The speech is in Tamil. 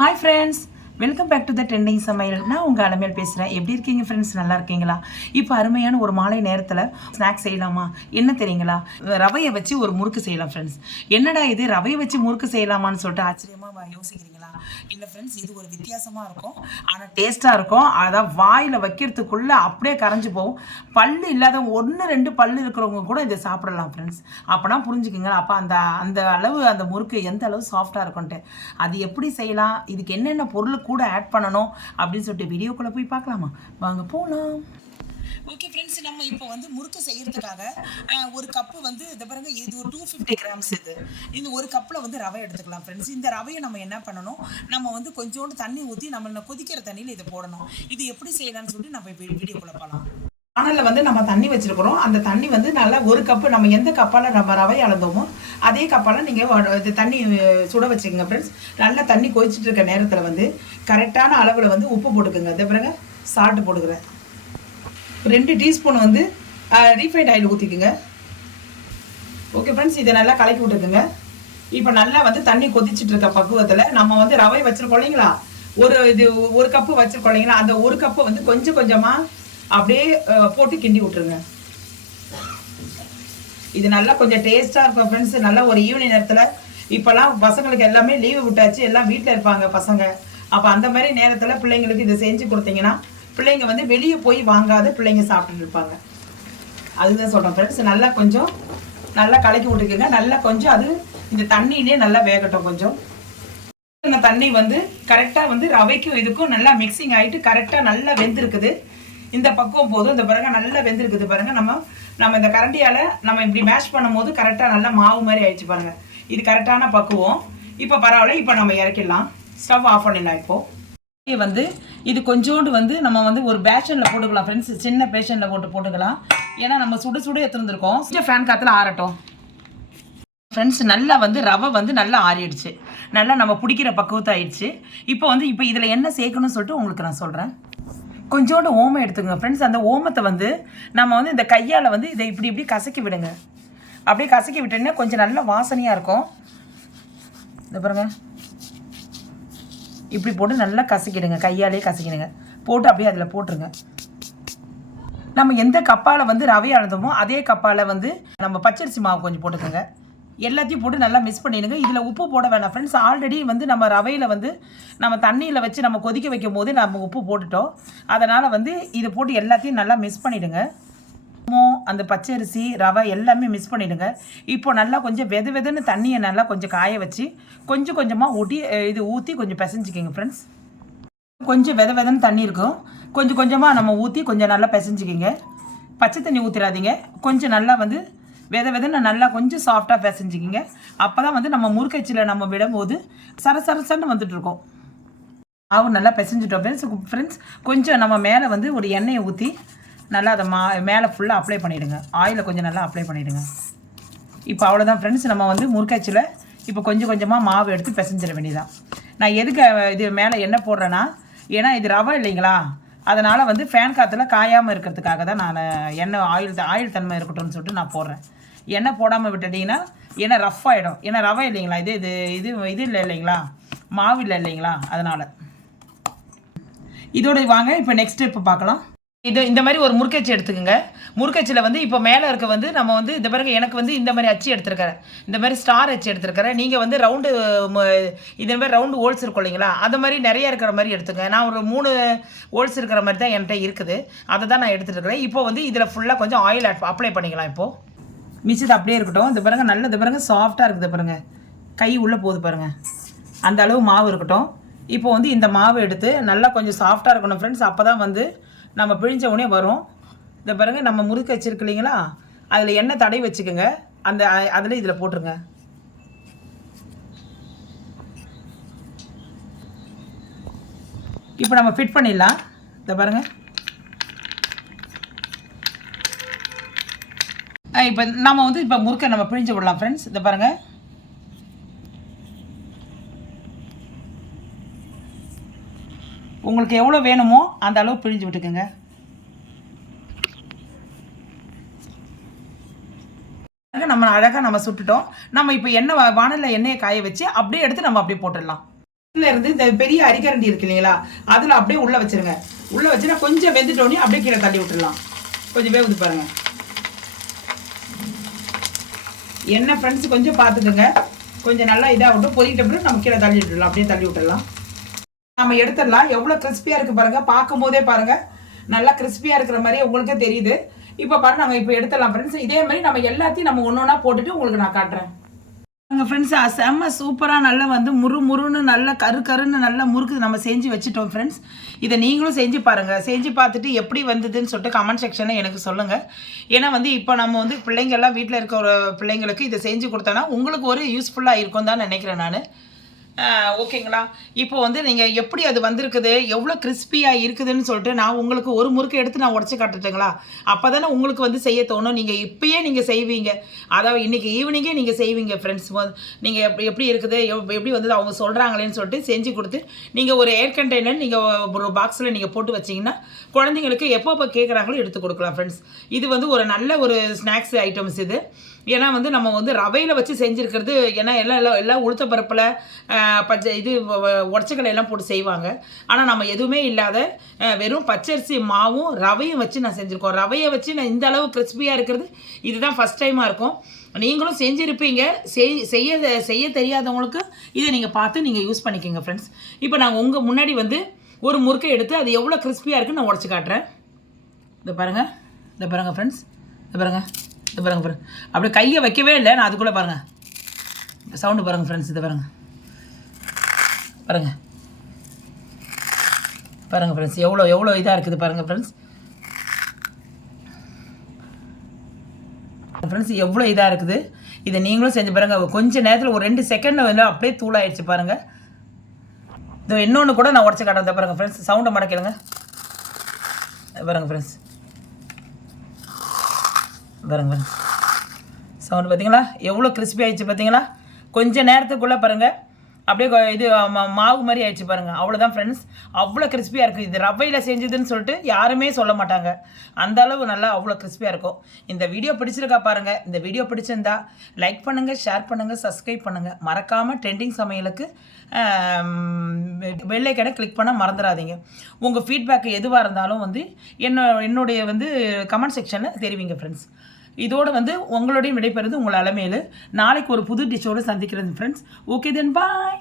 Hi friends, welcome back to the trending சமையல். நான் உங்கள் அலமேல் பேசுகிறேன். எப்படி இருக்கீங்க ஃப்ரெண்ட்ஸ்? நல்லா இருக்கீங்களா? இப்போ அருமையான ஒரு மாலை நேரத்தில் ஸ்நாக்ஸ் செய்யலாமா? என்ன தெரியுங்களா? ரவையை வச்சு ஒரு முறுக்கு செய்யலாம் ஃப்ரெண்ட்ஸ். என்னடா இது ரவையை வச்சு முறுக்கு செய்யலாமான்னு சொல்லிட்டு ஆச்சரியமாக யோசிக்கிறீங்களா? இல்லை ஃப்ரெண்ட்ஸ், இது ஒரு வித்தியாசமாக இருக்கும், ஆனால் டேஸ்ட்டாக இருக்கும். அதான் வாயில் வைக்கிறதுக்குள்ளே அப்படியே கரைஞ்சி போகும். பல்லு இல்லாதவங்க, 1-2 பல்லு இருக்கிறவங்க கூட இதை சாப்பிடலாம் ஃப்ரெண்ட்ஸ். அப்போனா புரிஞ்சுக்குங்க அப்போ அந்த அந்த அளவு அந்த முறுக்கு எந்த அளவு சாஃப்டாக இருக்கும்ன்ட்டு. அது எப்படி செய்யலாம், இதுக்கு என்னென்ன பொருள் கூட ஆட் பண்ணணும் அப்படின்னு சொல்லிட்டு வீடியோக்குள்ளே போய் பார்க்கலாமா? வாங்க போகலாம். ஓகே ஃப்ரெண்ட்ஸ், நம்ம இப்போ வந்து முறுக்கு செய்யறதுக்காக ஒரு கப்பு வந்து இதை பாருங்க, இது ஒரு 250 கிராம்ஸ். இந்த ஒரு கப்பில் வந்து ரவை எடுத்துக்கலாம் ஃப்ரெண்ட்ஸ். இந்த ரவையை நம்ம என்ன பண்ணணும், நம்ம வந்து கொஞ்சோண்டு தண்ணி ஊற்றி நம்ம கொதிக்கிற தண்ணியில் இதை போடணும். இது எப்படி செய்யலாம்னு சொல்லிட்டு நம்ம இப்போ வீடியோக்குள்ளே போகலாம். வானலில் வந்து நம்ம தண்ணி வச்சுருக்கிறோம். அந்த தண்ணி வந்து நல்லா ஒரு கப்பு, நம்ம எந்த கப்பால் நம்ம ரவை அளந்தோமோ அதே கப்பால் நீங்கள் இது தண்ணி சுட வச்சுக்கோங்க ஃப்ரெண்ட்ஸ். நல்லா தண்ணி கொதிச்சுட்டு இருக்க நேரத்தில் வந்து கரெக்டான அளவில் வந்து உப்பு போட்டுக்கோங்க. அதே பிறகு சால்ட்டு போட்டுக்கிறேன். 2 டீஸ்பூன் வந்து ரீஃபைண்ட் ஆயில் ஊற்றிக்குங்க. ஓகே ஃப்ரெண்ட்ஸ், இதை நல்லா கலக்கி விட்டுக்குங்க. இப்போ நல்லா வந்து தண்ணி கொதிச்சுட்டு இருக்க பக்குவத்தில் நம்ம வந்து ரவை வச்சுருக்கோம் இல்லைங்களா, ஒரு கப்பு வச்சுருக்கோம் இல்லைங்களா, அந்த ஒரு கப்பை வந்து கொஞ்சம் கொஞ்சமாக அப்படியே போட்டு கிண்டி விட்டுருங்க. இது நல்லா கொஞ்சம் டேஸ்ட்டாக இருக்கும் ஃப்ரெண்ட்ஸ். நல்லா ஒரு ஈவினிங் நேரத்தில், இப்போல்லாம் பசங்களுக்கு எல்லாமே லீவு விட்டாச்சு, எல்லாம் வீட்டில் இருப்பாங்க பசங்க. அப்போ அந்த மாதிரி நேரத்தில் பிள்ளைங்களுக்கு இதை செஞ்சு கொடுத்தீங்கன்னா பிள்ளைங்க வந்து வெளியே போய் வாங்காத பிள்ளைங்க சாப்பிட்டுட்டு இருப்பாங்க. அதுதான் சொல்கிறேன் ஃப்ரெண்ட்ஸ். நல்லா கொஞ்சம் நல்லா கலக்கி விட்டுக்குங்க. நல்லா கொஞ்சம் அது இந்த தண்ணியிலே நல்லா வேகட்டும். கொஞ்சம் இந்த தண்ணி வந்து கரெக்டாக வந்து ரவைக்கும் இதுக்கும் நல்லா மிக்சிங் ஆகிட்டு கரெக்டாக நல்லா வெந்திருக்குது. இந்த பக்குவம் போதும். இந்த பாருங்க நல்லா வெந்திருக்குது பாருங்க. நம்ம இந்த கரண்டியால் நம்ம இப்படி மேஷ் பண்ணும் போது கரெக்டாக நல்லா மாவு மாதிரி ஆயிடுச்சு பாருங்க. இது கரெக்டான பக்குவம். இப்போ பரவாயில்ல, இப்போ நம்ம இறக்கிடலாம். ஸ்டவ் ஆஃப் பண்ணிடலாம். இப்போது வந்து இது கொஞ்சோண்டு வந்து நம்ம வந்து ஒரு பேஷனில் போட்டுக்கலாம் ஃப்ரெண்ட்ஸ். சின்ன பேஷனில் போட்டுக்கலாம். ஏன்னா நம்ம சுட சுட எடுத்துருந்துருக்கோம். ஃபேன் காற்றுல ஆறட்டும் ஃப்ரெண்ட்ஸ். நல்லா வந்து ரவை வந்து நல்லா ஆறிடுச்சு. நல்லா நம்ம பிடிக்கிற பக்குவத்தை ஆயிடுச்சு. இப்போ இதில் என்ன சேர்க்கணும்னு சொல்லிட்டு உங்களுக்கு நான் சொல்கிறேன். கொஞ்சோண்டு ஓமம் எடுத்துங்க ஃப்ரெண்ட்ஸ். அந்த ஓமத்தை வந்து நம்ம வந்து இந்த கையால் வந்து இதை இப்படி கசக்கி விடுங்க. அப்படியே கசக்கி விட்டோன்னா கொஞ்சம் நல்ல வாசனையாக இருக்கும். இந்த பாருங்க, இப்படி போட்டு நல்லா கசக்கிடுங்க. கையாலே கசக்கிடுங்க. போட்டு அப்படியே அதில் போட்டுருங்க. நம்ம எந்த கப்பால் வந்து ரவை அளந்தோமோ அதே கப்பால் வந்து நம்ம பச்சரிசி மாவு கொஞ்சம் போட்டுக்கோங்க. எல்லாத்தையும் போட்டு நல்லா மிக்ஸ் பண்ணிடுங்க. இதில் உப்பு போட வேணாம் ஃப்ரெண்ட்ஸ். ஆல்ரெடி வந்து நம்ம ரவையில் வந்து நம்ம தண்ணியில் வச்சு நம்ம கொதிக்க வைக்கும் போது நம்ம உப்பு போட்டுட்டோம். அதனால் வந்து இதை போட்டு எல்லாத்தையும் நல்லா மிக்ஸ் பண்ணிவிடுங்க. அந்த பச்சரிசி ரவை எல்லாமே மிக்ஸ் பண்ணிவிடுங்க. இப்போ நல்லா கொஞ்சம் வெதுன்னு தண்ணியை நல்லா கொஞ்சம் காய வச்சு கொஞ்சம் கொஞ்சமாக ஊற்றி கொஞ்சம் பிசைஞ்சிக்கிங்க ஃப்ரெண்ட்ஸ். கொஞ்சம் வெதுன்னு தண்ணி இருக்கும். கொஞ்சம் கொஞ்சமாக நம்ம ஊற்றி கொஞ்சம் நல்லா பிசைஞ்சிக்கிங்க. பச்சை தண்ணி ஊற்றிடாதீங்க. கொஞ்சம் நல்லா வந்து வெதுன்னு நல்லா கொஞ்சம் சாஃப்டாக பிசைஞ்சிக்கிங்க. அப்போ தான் வந்து நம்ம முறுக்கச்சியில் நம்ம விடும்போது சரசரசன்னு வந்துட்டுருக்கோம். மாவு நல்லா பிசைஞ்சிட்டோம் ஃப்ரெண்ட்ஸ். கொஞ்சம் நம்ம மேலே வந்து ஒரு எண்ணெயை ஊற்றி நல்லா அதை மேலே ஃபுல்லாக அப்ளை பண்ணிவிடுங்க. ஆயிலை கொஞ்சம் நல்லா அப்ளை பண்ணிவிடுங்க. இப்போ அவ்வளோதான் ஃப்ரெண்ட்ஸ். நம்ம வந்து முறுக்கச்சியில் இப்போ கொஞ்சம் கொஞ்சமாக மாவு எடுத்து பிசைஞ்சிட வேண்டியதான். நான் எதுக்கு இது மேலே எண்ணெய் போடுறேன்னா, ஏன்னா இது ரவை இல்லைங்களா, அதனால் வந்து ஃபேன் காற்றுல காயாமல் இருக்கிறதுக்காக தான் நான் எண்ணெய் ஆயில் தன்மை இருக்கட்டும்னு சொல்லிட்டு நான் போடுறேன். எண்ணெய் போடாமல் விட்டுட்டிங்கன்னா ஏன்னா ரஃப் ஆகிடும். ஏன்னா ரவை இல்லைங்களா, இது இல்லை இல்லைங்களா, மாவு இல்லை இல்லைங்களா, அதனால். இதோட வாங்க இப்போ நெக்ஸ்ட் இப்போ பார்க்கலாம். இந்த மாதிரி ஒரு முறுக்கச்சி எடுத்துக்கோங்க. முறுக்கச்சியில் வந்து இப்போ மேலே இருக்க வந்து நம்ம வந்து இந்த பிறகு எனக்கு வந்து இந்த மாதிரி அச்சு எடுத்துருக்கிறேன். இந்த மாதிரி ஸ்டார் அச்சு எடுத்துருக்கிறேன். நீங்கள் வந்து ரவுண்டு இதே மாதிரி ரவுண்டு ஹோல்ஸ் இருக்கும் இல்லைங்களா, அது மாதிரி நிறைய இருக்கிற மாதிரி எடுத்துங்க. நான் ஒரு 3 ஹோல்ஸ் இருக்கிற மாதிரி தான் என்கிட்ட இருக்குது. அதை தான் நான் எடுத்துகிட்டு இருக்கிறேன். இப்போ வந்து இதில் ஃபுல்லாக கொஞ்சம் ஆயில் அப்ளை பண்ணிக்கலாம். இப்போது மிச்சது அப்படியே இருக்கட்டும். இந்த பாருங்க நல்ல இந்த பாருங்க சாஃப்டாக இருக்குது பாருங்க. கை உள்ளே போகுது பாருங்கள். அந்த அளவு மாவு இருக்கட்டும். இப்போ வந்து இந்த மாவு எடுத்து நல்லா கொஞ்சம் சாஃப்டாக இருக்கணும் ஃப்ரெண்ட்ஸ். அப்போ தான் வந்து நம்ம பிழிஞ்ச உடனே வரும். இந்த பாருங்க நம்ம முறுக்கு வச்சிருக்கு இல்லைங்களா, அதில் எண்ணெய் தடவி வச்சுக்கோங்க. அதில் இதில் போட்டுருங்க. இப்போ நம்ம ஃபிட் பண்ணிடலாம். இந்த பாருங்க, இப்போ நம்ம வந்து இப்போ முறுக்கை நம்ம பிழிஞ்சு விடலாம் ஃப்ரெண்ட்ஸ். இந்த பாருங்கள், உங்களுக்கு எவ்வளோ வேணுமோ அந்த அளவு பிழிஞ்சு விட்டுக்குங்க. நம்ம அழகாக நம்ம சுட்டுட்டோம். நம்ம இப்போ வானலில் எண்ணெயை காய வச்சு அப்படியே எடுத்து நம்ம அப்படியே போட்டுடலாம். இதுல இருந்து இந்த பெரிய அரிக்கரண்டி இருக்கு இல்லைங்களா, அதில் அப்படியே உள்ளே வச்சுருங்க. உள்ளே வச்சுனா கொஞ்சம் வெந்துட்டோன்னே அப்படியே கீழே தள்ளி விட்டுடலாம். கொஞ்சம் வேகுது பாருங்க. எண்ணெய் ஃப்ரெண்ட்ஸ் கொஞ்சம் பார்த்துக்குங்க. கொஞ்சம் நல்லா இதாகட்டும். பொரிக்கிட்ட பிறகு நம்ம கீழே தள்ளி விட்டுடலாம். அப்படியே தள்ளி விட்டுடலாம். நம்ம எடுத்துடலாம். எவ்வளோ கிறிஸ்பியாக இருக்குது பாருங்கள். பார்க்கும் போதே பாருங்கள் நல்லா கிறிஸ்பியாக இருக்கிற மாதிரி உங்களுக்கே தெரியுது. இப்போ பாருங்கள் நாங்கள் இப்போ எடுத்துடலாம் ஃப்ரெண்ட்ஸ். இதே மாதிரி நம்ம எல்லாத்தையும் நம்ம ஒன்று ஒன்றா போட்டுட்டு உங்களுக்கு நான் காட்டுறேன். ஃப்ரெண்ட்ஸ் செம்ம சூப்பராக நல்லா வந்து முறுன்னு நல்லா கருன்னு நல்லா முறுக்கு நம்ம செஞ்சு வச்சுட்டோம் ஃப்ரெண்ட்ஸ். இதை நீங்களும் செஞ்சு பாருங்கள். செஞ்சு பார்த்துட்டு எப்படி வந்ததுன்னு சொல்லிட்டு கமெண்ட் செக்ஷனில் எனக்கு சொல்லுங்கள். ஏன்னா வந்து இப்போ நம்ம வந்து பிள்ளைங்கள்லாம் வீட்டில் இருக்க ஒரு பிள்ளைங்களுக்கு இதை செஞ்சு கொடுத்தோன்னா உங்களுக்கு ஒரு யூஸ்ஃபுல்லாக இருக்கும் தான் நினைக்கிறேன் நான். ஓகேங்களா? இப்போ வந்து நீங்கள் எப்படி அது வந்திருக்குது, எவ்வளோ கிறிஸ்பியாக இருக்குதுன்னு சொல்லிட்டு நான் உங்களுக்கு ஒரு முறுக்கு எடுத்து நான் உடச்சி காட்டுட்டுங்களா? அப்போ தானே உங்களுக்கு வந்து செய்ய தோணும். நீங்கள் இப்பயே நீங்கள் செய்வீங்க. அதாவது இன்றைக்கி ஈவினிங்கே நீங்கள் செய்வீங்க ஃப்ரெண்ட்ஸ். நீங்கள் எப்படி இருக்குது, எப்படி வந்து அவங்க சொல்கிறாங்களேன்னு சொல்லிட்டு செஞ்சு கொடுத்து நீங்கள் ஒரு ஏர் கண்டெய்னர் நீங்கள் ஒரு பாக்ஸில் நீங்கள் போட்டு வச்சிங்கன்னா குழந்தைங்களுக்கு எப்போ கேட்குறாங்களோ எடுத்து கொடுக்கலாம் ஃப்ரெண்ட்ஸ். இது வந்து ஒரு நல்ல ஒரு ஸ்நாக்ஸ் ஐட்டம்ஸ் இது. ஏன்னா வந்து நம்ம வந்து ரவையில் வச்சு செஞ்சுருக்கிறது. ஏன்னா எல்லாம் உளுத்த பருப்பில் பச்சை இது உடச்சக்கடலை எல்லாம் போட்டு செய்வாங்க. ஆனால் நம்ம எதுவுமே இல்லாத வெறும் பச்சரிசி மாவும் ரவையும் வச்சு நான் செஞ்சுருக்கோம். ரவையை வச்சு நான் இந்த அளவு கிறிஸ்பியாக இருக்கிறது இதுதான் ஃபஸ்ட் டைமாக இருக்கும். நீங்களும் செஞ்சுருப்பீங்க. செய்ய தெரியாதவங்களுக்கு இதை நீங்கள் பார்த்து நீங்கள் யூஸ் பண்ணிக்கோங்க ஃப்ரெண்ட்ஸ். இப்போ நாங்கள் உங்கள் முன்னாடி வந்து ஒரு முறுக்கை எடுத்து அது எவ்வளோ கிறிஸ்பியாக இருக்குன்னு நான் உடச்சி காட்டுறேன். இதை பாருங்கள் ஃப்ரெண்ட்ஸ். இதை பாருங்கள் பாருங்கள். அப்படியே கையை வைக்கவே இல்லை நான் அதுக்குள்ளே பாருங்கள். சவுண்டு பாருங்கள் ஃப்ரெண்ட்ஸ். இதை பாருங்கள் ஃப்ரெண்ட்ஸ். எவ்வளோ இதாக இருக்குது பாருங்கள் ஃப்ரெண்ட்ஸ். எவ்வளோ இதாக இருக்குது. இதை நீங்களும் செஞ்சு பாருங்கள். கொஞ்சம் நேரத்தில் ஒரு 2 செகண்ட் வந்து அப்படியே தூளாயிடுச்சு பாருங்கள். இது இன்னொன்று கூட நான் உடச்சி காட்டுறேன் பாருங்கள் ஃப்ரெண்ட்ஸ். சவுண்டை மடக்கிடுங்க பாருங்கள் ஃப்ரெண்ட்ஸ். பாருங்கள் சவுண்டு பார்த்தீங்களா? எவ்வளோ கிறிஸ்பி ஆகிடுச்சு பார்த்தீங்களா? கொஞ்சம் நேரத்துக்குள்ளே பாருங்கள் அப்படியே இது மாவு மாதிரி ஆயிடுச்சு பாருங்கள். அவ்வளோதான் ஃப்ரெண்ட்ஸ். அவ்வளோ கிறிஸ்பியாக இருக்குது. இது ரவையில் செஞ்சதுன்னு சொல்லிட்டு யாருமே சொல்ல மாட்டாங்க. அந்த அளவு நல்லா அவ்வளோ கிறிஸ்பியாக இருக்கும். இந்த வீடியோ பிடிச்சிருக்கா பாருங்கள். இந்த வீடியோ பிடிச்சிருந்தா லைக் பண்ணுங்கள், ஷேர் பண்ணுங்கள், சப்ஸ்கிரைப் பண்ணுங்கள். மறக்காமல் ட்ரெண்டிங் சமையலுக்கு பெல் ஐகானை கிளிக் பண்ண மறந்துடாதீங்க. உங்கள் ஃபீட்பேக் எதுவாக இருந்தாலும் வந்து என்னுடைய வந்து கமெண்ட் செக்ஷனில் தெரிவிங்க ஃப்ரெண்ட்ஸ். இதோடு வந்து உங்களுடைய விடைபெறுது உங்கள் அலமேலு. நாளைக்கு ஒரு புது டிஷ்ஷோடு சந்திக்கிறது ஃப்ரெண்ட்ஸ். ஓகே தென் பாய்.